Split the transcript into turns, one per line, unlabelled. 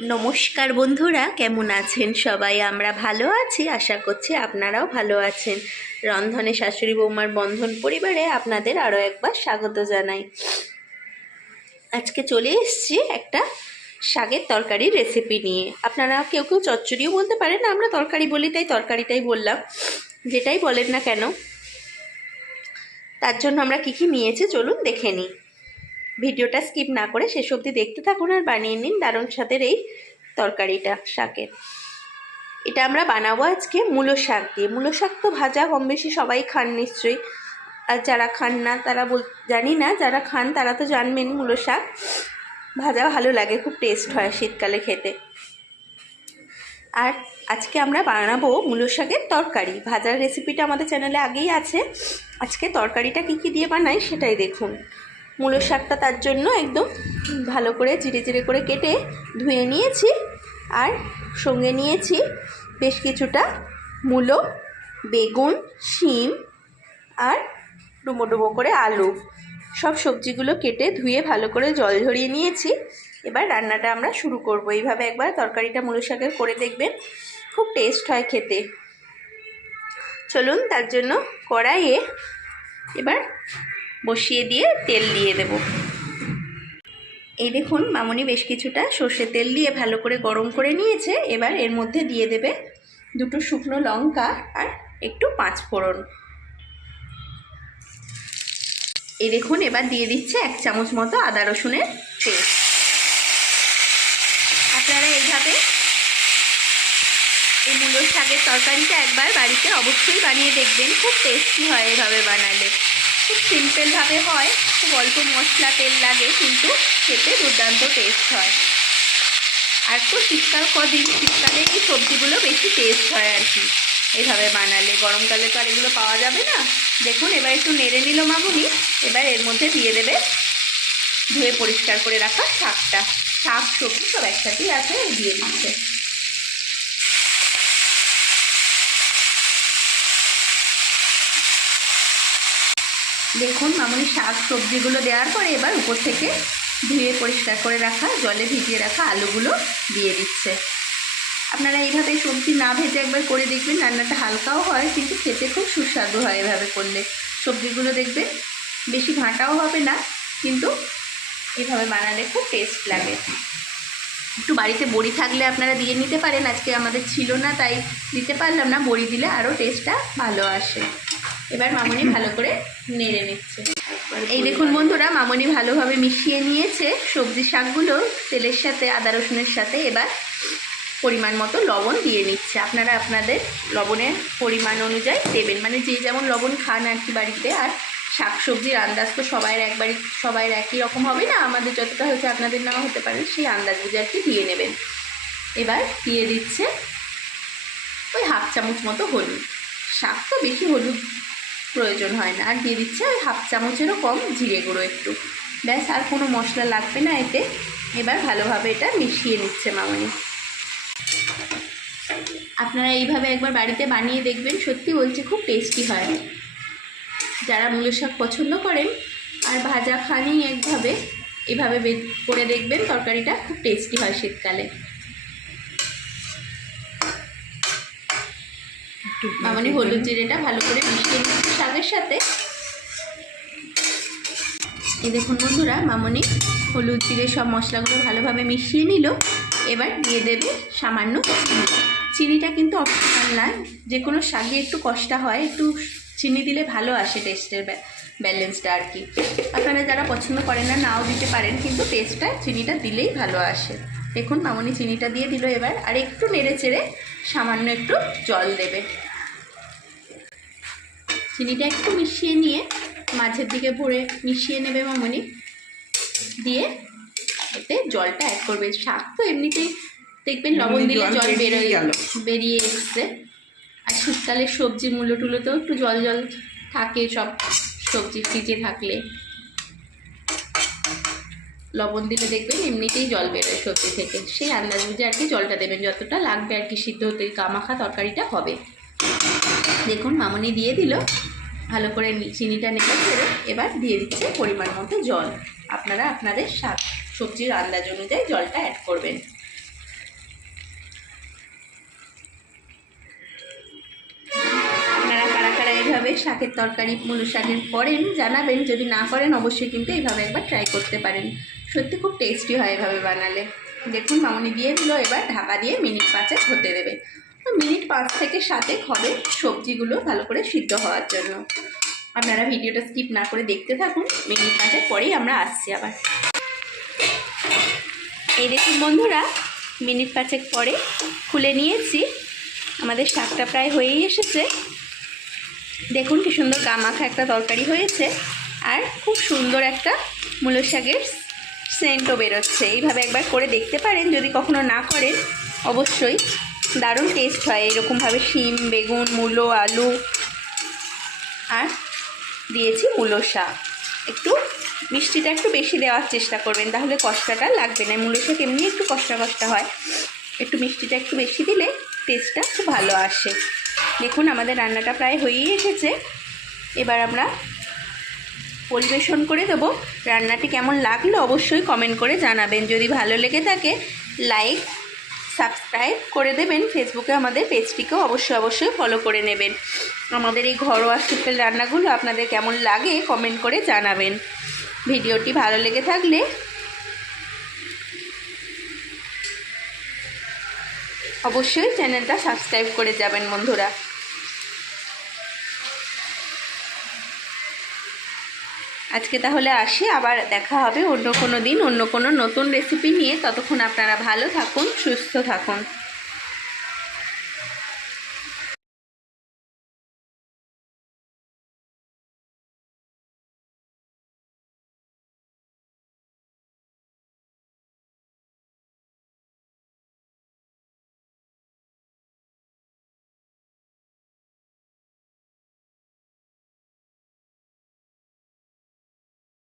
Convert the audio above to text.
নমস্কার বন্ধুরা, কেমন আছেন সবাই? আমরা ভালো আছি, আশা করছি আপনারাও ভালো আছেন। রন্ধনে শাশুড়ি বৌমার বন্ধন পরিবারে আপনাদের আরও একবার স্বাগত জানাই। আজকে চলে এসেছি একটা শাকের তরকারির রেসিপি নিয়ে। আপনারা কেউ কেউ চচ্চড়িও বলতে পারেন, আমরা তরকারি বলি তাই তরকারিটাই বললাম। যেটাই বলেন না কেন, তার জন্য আমরা কী কী নিয়েছি চলুন দেখে নিই। ভিডিওটা স্কিপ না করে শেষ অবধি দেখতে থাকুন আর বানিয়ে নিন দারুণ স্বাদের এই তরকারিটা, শাকের। এটা আমরা বানাবো আজকে মূলো শাক দিয়ে। মূলো শাক তো ভাজা কম বেশি সবাই খান নিশ্চয়ই। আর যারা খান না, তারা বল, জানি না, যারা খান তারা তো জানবেন মূলো শাক ভাজা ভালো লাগে, খুব টেস্ট হয় শীতকালে খেতে। আর আজকে আমরা বানাবো মূলো শাকের তরকারি। ভাজার রেসিপিটা আমাদের চ্যানেলে আগেই আছে। আজকে তরকারিটা কী কী দিয়ে বানাই সেটাই দেখুন। মূলো শাকটা তার জন্য একদম ভালো করে চিড়ে চিড়ে করে কেটে ধুয়ে নিয়েছি আর সঙ্গে নিয়েছি বেশ কিছুটা মূলো, বেগুন, শিম আর ডুমো ডুমো করে আলু। সব সবজিগুলো কেটে ধুয়ে ভালো করে জল ঝরিয়ে নিয়েছি। এবার রান্নাটা আমরা শুরু করব। এইভাবে একবার তরকারিটা মূলো শাকের করে দেখবেন, খুব টেস্ট হয় খেতে। চলুন তার জন্য কড়াইয়ে এবার বসিয়ে দিয়ে তেল দিয়ে দেব। এই দেখুন, মামনি বেশ কিছুটা সর্ষে তেল দিয়ে ভালো করে গরম করে নিয়েছে। এবার এর মধ্যে দিয়ে দেবে দুটো শুকনো লঙ্কা আর একটু পাঁচ ফোড়ন। এই দেখুন, এবার দিয়ে দিচ্ছে এক চামচ মতো আদা রসুনের পেস্ট। আপনারা এইভাবে এই মূলো শাকের তরকারিটা একবার বাড়িতে অবশ্যই বানিয়ে দেখবেন। খুব টেস্টি হয় এভাবে বানালে। খুব সিম্পলভাবে হয়। খুব অল্প মশলা তেল লাগে, কিন্তু খেতে দুর্দান্ত টেস্ট হয়। আর তো শীতকাল কদিন শীতকালে এই সবজিগুলো বেশি টেস্ট হয় আর কি। এইভাবে বানালে গরমকালে তো আর এগুলো পাওয়া যাবে না। দেখুন, এবার একটু নেড়ে নিল মামুনি, এবার এর মধ্যে দিয়ে দেবে ধুয়ে পরিষ্কার করে রাখা শাকটা। শাক, সবজি সব একসাথেই আছে দিয়ে দিচ্ছে। দেখুন, মামুনি শাক সবজিগুলো দেওয়ার পরে এবার উপর থেকে ধুয়ে পরিষ্কার করে রাখা, জলে ভিজিয়ে রাখা আলুগুলো দিয়ে দিচ্ছে। আপনারা এইভাবে সবজি না ভেজে একবার করে দেখবেন, রান্নাটা হালকাও হয়, কিন্তু খেতে খুব সুস্বাদু হয় এভাবে করলে। সবজিগুলো দেখবেন, বেশি ঘাঁটাও হবে না, কিন্তু এভাবে বানালে খুব টেস্ট লাগে। একটু বাড়িতে বড়ি থাকলে আপনারা দিয়ে নিতে পারেন, আজকে আমাদের ছিল না, তাই দিতে পারলাম না, বড়ি দিলে আরও টেস্টটা ভালো আসে। এবার মামনি ভালো করে নেড়ে নিচ্ছে। এই দেখুন বন্ধুরা, মামনি ভালোভাবে মিশিয়ে নিয়েছে সবজি শাকগুলো, তেলের সাথে, আদা রসুনের সাথে এবার পরিমাণ মতো লবণ দিয়ে নিচ্ছে। আপনারা আপনাদের লবণের পরিমাণ অনুযায়ী দেবেন। মানে যে যেমন লবণ খান আর কি বাড়িতে, আর শাক সবজির আন্দাজ তো সবাই একবারই সবাই একই রকম হবে না? আমাদের যতটা হয়েছে আপনাদের নাও হতে পারে, সেই আন্দাজ বুঝে আর কি দিয়ে নেবেন। এবার দিয়ে দিচ্ছে ওই হাফ চামচ মতো হলুদ। শাক তো বেশি হলুদ প্রয়োজন হয় না। আর দিয়ে দিচ্ছে ওই হাফ চামচেরও কম জিরে গুঁড়ো একটু। ব্যাস, আর কোনো মশলা লাগবে না এতে। এবার ভালোভাবে এটা মিশিয়ে নিচ্ছে মামনি। আপনারা এইভাবে একবার বাড়িতে বানিয়ে দেখবেন, সত্যি বলছি খুব টেস্টি হয়। যারা মূলো শাক পছন্দ করেন, আর ভাজা খানি একভাবে এভাবে করে দেখবেন তরকারিটা, খুব টেস্টি হয় শীতকালে। মামনি হলুদ জিরেটা ভালো করে মিশিয়ে নিচ্ছি শাকের সাথে। এই দেখুন বন্ধুরা মামনি হলুদ জিরে সব মশলাগুলো ভালোভাবে মিশিয়ে নিল। এবার দিয়ে দেবে সামান্য চিনিটা কিন্তু অপশনাল না যে কোনো শাকে একটু কষ্টা হয় একটু চিনি দিলে ভালো আসে টেস্টের ব্যালেন্সটা আর কি। আপনারা যারা পছন্দ করেন না নাও দিতে পারেন কিন্তু টেস্টটা চিনিটা দিলেই ভালো আসে। দেখুন মামনি চিনিটা দিয়ে দিল এবার আর একটু নেড়ে চেড়ে সামান্য একটু জল দেবে। চিনিটা একটু মিশিয়ে নিয়ে মাঝের দিকে ভরে মিশিয়ে নেবে মামনি। দিয়ে এতে জলটা অ্যাড করবে। শাক তো এমনিতেই দেখবেন লবণ দিলে জল বেরোয় বেরিয়ে এসছে। আর শীতকালের সবজি মূল্য টুলোতেও একটু জল জল থাকে সব সবজি ফ্রিজে থাকলে। লবণ দিলে দেখবেন এমনিতেই জল বেরোয় সবজি থেকে। সেই আন্দাজ বুঝে আর কি জলটা দেবেন। যতটা লাগবে আর কি সিদ্ধ হতে কামাখা তরকারিটা হবে। দেখুন, মামনি দিয়ে দিল। ভালো করে চিনিটা নেড়ে ছেড়ে এবার দিয়ে দিচ্ছে পরিমাণ মতো জল। আপনারা আপনাদের শাক সবজির আন্দাজ অনুযায়ী জলটা অ্যাড করবেন। আপনারা কারা কারা এইভাবে শাকের তরকারি, মূল শাকের করেন, জানাবেন। যদি না করেন, অবশ্যই কিন্তু এইভাবে একবার ট্রাই করতে পারেন। সত্যি খুব টেস্টি হয় এভাবে বানালে। দেখুন, মামনি দিয়ে দিল, এবার ঢাকা দিয়ে মিনিট পাঁচে হতে দেবে। মিনিট পাঁচ থেকে সাতেক হবে সবজিগুলো ভালো করে সিদ্ধ হওয়ার জন্য। আপনারা ভিডিওটা স্কিপ না করে দেখতে থাকুন, মিনিট পাঁচেক পরেই আমরা আসছি আবার। এই দেখুন বন্ধুরা, মিনিট পাঁচেক পরে খুলে নিয়েছি। আমাদের শাকটা প্রায় হয়েই এসেছে। দেখুন কি সুন্দর গামাখা একটা তরকারি হয়েছে আর খুব সুন্দর একটা মূলো শাকের সেন্টও বেরোচ্ছে। এইভাবে একবার করে দেখতে পারেন, যদি কখনো না করেন, অবশ্যই দারুণ টেস্ট হয়। এরকমভাবে শিম, বেগুন, মূলো, আলু আর দিয়েছি মূলো শাক। একটু মিষ্টিটা একটু বেশি দেওয়ার চেষ্টা করবেন, তাহলে কষ্টটা লাগবে না। মূলো শাক এমনি একটু কষ্ট কষ্ট হয়। একটু মিষ্টিটা একটু বেশি দিলে টেস্টটা খুব ভালো আসে। দেখুন, আমাদের রান্নাটা প্রায় হয়েই এসেছে। এবার আমরা পরিবেশন করে দেবো। রান্নাটি কেমন লাগল অবশ্যই কমেন্ট করে জানাবেন। যদি ভালো লেগে থাকে লাইক সাবস্ক্রাইব করে দেবেন। ফেসবুকে আমাদের পেজটিকেও অবশ্যই অবশ্যই ফলো করে নেবেন। আমাদের এই ঘরোয়া সিম্পল রান্নাগুলো আপনাদের কেমন লাগে কমেন্ট করে জানাবেন। ভিডিওটি ভালো লেগে থাকলে অবশ্যই চ্যানেলটা সাবস্ক্রাইব করে যাবেন বন্ধুরা। আজকে তাহলে আসি, আবার দেখা হবে অন্য কোনো দিন, অন্য কোনো নতুন রেসিপি নিয়ে। ততক্ষণ আপনারা ভালো থাকুন, সুস্থ থাকুন।